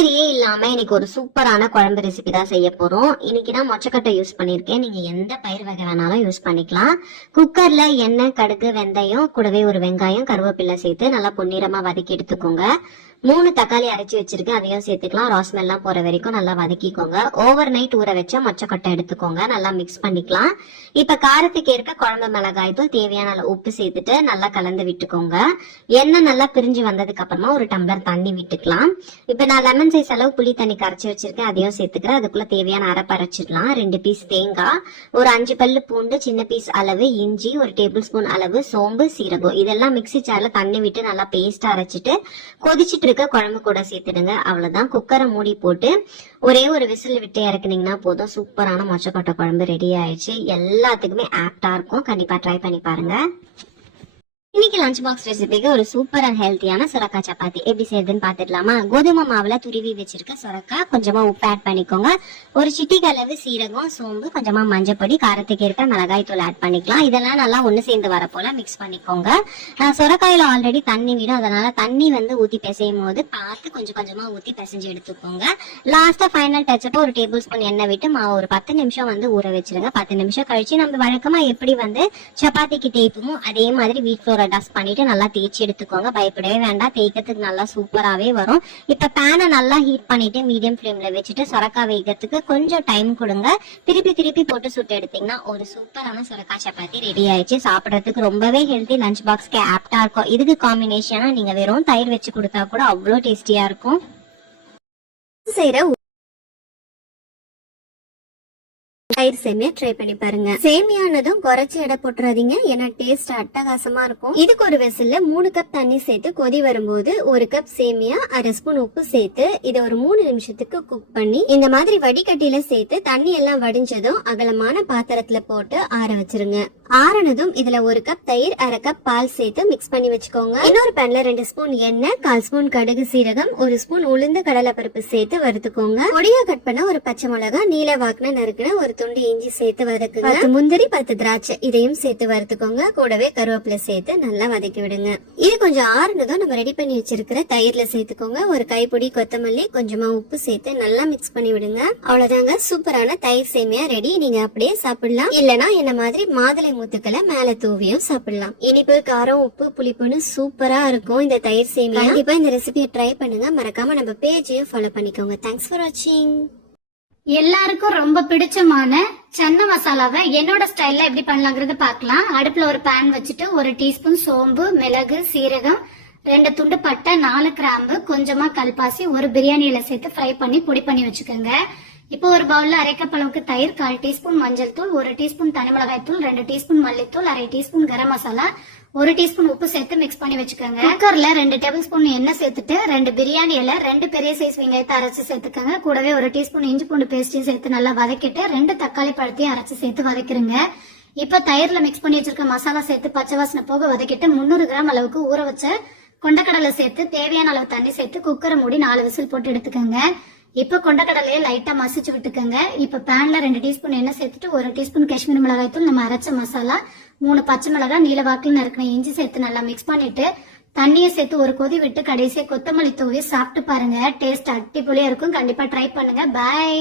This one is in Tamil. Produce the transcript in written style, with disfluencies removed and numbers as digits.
காய்கறியே இல்லாம இன்னைக்கு ஒரு சூப்பரான குழம்பு ரெசிபி தான் செய்ய போறோம். இன்னைக்கு நான் மொச்சக்கட்டை யூஸ் பண்ணிருக்கேன். நீங்க எந்த பயிர் வகை வேணாலும் யூஸ் பண்ணிக்கலாம். குக்கர்ல எண்ணெய், கடுகு, வெந்தயம், கூடவே ஒரு வெங்காயம், கருவேப்பிலை சேர்த்து நல்லா பொன்னிறமா வதக்கி எடுத்துக்கோங்க. 3 தக்காளி அரைச்சி வச்சிருக்கேன், அதையும் சேர்த்துக்கலாம். ராஸ்மெல்லாம் போற வரைக்கும் நல்லா வதக்கிக்கோங்க. ஓவர் நைட் ஊற வச்ச மொச்சக்கட்டை எடுத்துக்கோங்க, நல்லா மிக்ஸ் பண்ணிக்கலாம். இப்ப காரத்துக்கு ஏற்க குழம்பு மிளகாய் தூள், தேவையான உப்பு சேர்த்துட்டு நல்லா கலந்து விட்டுக்கோங்க. எண்ணெய் நல்லா பிரிஞ்சு வந்ததுக்கு அப்புறமா ஒரு டம்ளர் தண்ணி விட்டுக்கலாம். இப்ப நான் லெமன் சைஸ் அளவு புளி தண்ணி கரைச்சி வச்சிருக்கேன், அதையும் சேர்த்துக்கிறேன். அதுக்குள்ள தேவையான அரைப்பு அரைச்சிடலாம். 2 பீஸ் தேங்காய், ஒரு 5 பல்லு பூண்டு, சின்ன பீஸ் அளவு இஞ்சி, ஒரு டேபிள் ஸ்பூன் அளவு சோம்பு, சீரகம், இதெல்லாம் மிக்ஸி ஜார்ல தண்ணி விட்டு நல்லா பேஸ்ட் அரைச்சிட்டு கொதிச்சிட்டு இருக்க குழம்பு கூட சேர்த்துடுங்க. அவ்வளவுதான். குக்கரை மூடி போட்டு ஒரே ஒரு விசில் விட்டு இறக்குனீங்கன்னா போதும். சூப்பரான மொச்சக்கொட்டை குழம்பு ரெடி ஆயிடுச்சு. எல்லாத்துக்குமே ஆப்டா இருக்கும். கண்டிப்பா ட்ரை பண்ணி பாருங்க. இன்னைக்கு லஞ்ச் பாக்ஸ் ரெசிபிக்கு ஒரு சூப்பர் அண்ட் ஹெல்த்தியான சொரக்காய் சப்பாத்தி எப்படி செய்யுதுன்னு பாத்துடலாமா? கோதுமை மாவுல துருவி வச்சிருக்க சொரக்காய், கொஞ்சமா உப்பு ஆட் பண்ணிக்கோங்க. ஒரு சிட்டிகை அளவு சீரகம், சோம்பு, கொஞ்சமா மஞ்சப்பொடி, காரத்துக்கு ஏற்ப மிளகாய் தூள் ஆட் பண்ணிக்கலாம். இதெல்லாம் நல்லா ஒண்ணு சேர்ந்து வர போல மிக்ஸ் பண்ணிக்கோங்க. சொரக்காயில ஆல்ரெடி தண்ணி விடும், அதனால தண்ணி ஊத்தி பிசையும் போது பார்த்து கொஞ்சம் கொஞ்சமா ஊத்தி பிசைஞ்சு எடுத்துக்கோங்க. லாஸ்டா ஃபைனல் டச்சப்பா ஒரு டேபிள் ஸ்பூன் எண்ணெய் விட்டு மாவு ஒரு 10 நிமிஷம் ஊற வச்சிருங்க. 10 நிமிஷம் கழிச்சு நம்ம வழக்கமா எப்படி சப்பாத்திக்கு தேய்ப்போமோ அதே மாதிரி வீட் ஃப்ளோர் டஸ்ட் பண்ணிட்டு நல்லா தேய்ச்சி எடுத்துக்கோங்க. பயப்படவே வேண்டாம், தேய்க்கிறதுக்கு நல்லா சூப்பராகவே வரும். இப்ப பேனை நல்லா ஹீட் பண்ணிட்டு மீடியம் ஃப்ளேம்ல வச்சுட்டு சொரக்காய் வேகிறதுக்கு கொஞ்சம் டைம் கொடுங்க. திருப்பி போட்டு சுட்டு எடுத்தீங்கன்னா ஒரு சூப்பரான சொரக்காய் சப்பாத்தி ரெடி ஆயிடுச்சு. சாப்பிடறதுக்கு ரொம்பவே ஹெல்த்தி, லஞ்ச் பாக்ஸ்க்கு ஆப்டா இருக்கும். இதுக்கு காம்பினேஷனா நீங்க வெறும் தயிர் வச்சு கொடுத்தா கூட அவ்வளோ டேஸ்டியா இருக்கும். தயிர் சேமியா ட்ரை பண்ணி பாருங்க. சேமியானதும் குறைச்சி எடை போட்டுறாதீங்க, ஏன்னா டேஸ்ட் அட்டகாசமா இருக்கும். இதுக்கு ஒரு வெசல்ல 3 கப் தண்ணி சேர்த்து கொதி வரும்போது 1 கப் சேமியா, 1/2 ஸ்பூன் உப்பு சேர்த்து இதை ஒரு 3 நிமிஷத்துக்கு குக் பண்ணி இந்த மாதிரி வடிகட்டியில சேர்த்து தண்ணி எல்லாம் வடிஞ்சதும் அகலமான பாத்திரத்துல போட்டு ஆற வச்சிருங்க. ஆறனதும் இதுல 1 கப் தயிர், 1/2 கப் பால் சேர்த்து மிக்ஸ் பண்ணி வச்சுக்கோங்க. இன்னொரு பேன்ல 2 ஸ்பூன் எண்ணெய், 1/4 ஸ்பூன் கடுகு சீரகம், 1 ஸ்பூன் உளுந்து கடலை பருப்பு சேர்த்து வறுத்துக்கோங்க. பொடியா கட் பண்ண ஒரு பச்சை மிளகா, நீல வாக்குன நறுக்குன ஒரு துண்டு இஞ்சி சேர்த்து வதக்குங்க. 10 முந்திரி, 10 திராட்சை இதையும் சேர்த்து வறுத்துக்கோங்க. கூடவே கருவேப்பிலை சேர்த்து நல்லா வதக்கி விடுங்க. இது கொஞ்சம் ஆறுனதும் நம்ம ரெடி பண்ணி வச்சிருக்கிற தயிர்ல சேர்த்துக்கோங்க. ஒரு கைப்பிடி கொத்தமல்லி, கொஞ்சமா உப்பு சேர்த்து நல்லா மிக்ஸ் பண்ணி விடுங்க. அவ்வளவுதாங்க, சூப்பரான தயிர் சேமியா ரெடி. நீங்க அப்படியே சாப்பிடலாம், இல்லனா என்ன மாதிரி மாதுளை முத்துக்களை மேல தூவியும் சாப்பிடலாம். இனிப்பு, காரம், உப்பு, புளிப்புன்னு சூப்பரா இருக்கும் இந்த தயிர் சேமியா. கண்டிப்பா இந்த ரெசிபியை ட்ரை பண்ணுங்க. மறக்காம நம்ம பேஜையும் ஃபாலோ பண்ணிக்கோங்க. தேங்க்ஸ் ஃபார் வாட்சிங். எல்லாருக்கும் ரொம்ப பிடிச்சமான சன்னா மசாலாவை என்னோட ஸ்டைல்ல எப்படி பண்ணலாங்கிறது பார்க்கலாம். அடுப்புல ஒரு பேன் வச்சுட்டு 1 டீஸ்பூன் சோம்பு, மிளகு, சீரகம், 2 துண்டு பட்டை, 4 கிராம்பு, கொஞ்சமா கல்பாசி, ஒரு பிரியாணி இலை சேர்த்து ஃப்ரை பண்ணி பொடி பண்ணி வச்சுக்கோங்க. இப்போ ஒரு பவுல்ல 1/2 கப் அளவுக்கு தயிர், 1/4 டீஸ்பூன் மஞ்சள் தூள், 1 டீஸ்பூன் தனி மிளகாய் தூள், 2 டீஸ்பூன் மல்லித்தூள், 1/2 டீஸ்பூன் கரம் மசாலா, 1 டீஸ்பூன் உப்பு சேர்த்து மிக்ஸ் பண்ணி வச்சுக்கோங்க. குக்கர்ல 2 டேபிள் ஸ்பூன் எண்ணெய் சேர்த்துட்டு 2 பிரியாணி இலை, 2 பெரிய சைஸ் வெங்காயத்தை அரைச்சு சேர்த்துக்கோங்க. கூடவே 1 டீஸ்பூன் இஞ்சி பூண்டு பேஸ்டையும் சேர்த்து நல்லா வதக்கிட்டு 2 தக்காளி பழத்தையும் அரைச்சு சேர்த்து வதக்கிருங்க. இப்ப தயிர்ல மிக்ஸ் பண்ணி வச்சிருக்க மசாலா சேர்த்து பச்சை வாசனை போக வதக்கிட்டு 300 கிராம் அளவுக்கு ஊற வச்ச கொண்டக்கடலை சேர்த்து தேவையான அளவு தண்ணி சேர்த்து குக்கரை மூடி 4 விசில் போட்டு எடுத்துக்கோங்க. இப்ப கொண்டக்கடலையை லைட்டா மசிச்சு விட்டுக்கோங்க. இப்ப பேன்ல 2 டீஸ்பூன் எண்ணெய் சேர்த்துட்டு 1 டீஸ்பூன் காஷ்மீர் மிளகாய் தூள், நம்ம அரைச்ச மசாலா, 3 பச்சை மிளகாய், நீல வாக்கில் நறுக்கின இஞ்சி சேர்த்து நல்லா மிக்ஸ் பண்ணிட்டு தண்ணியை சேர்த்து ஒரு கொதி விட்டு கடைசியா கொத்தமல்லி தூவி சாப்பிட்டு பாருங்க. டேஸ்ட் அடிப்பொலியா இருக்கும். கண்டிப்பா ட்ரை பண்ணுங்க. பாய்.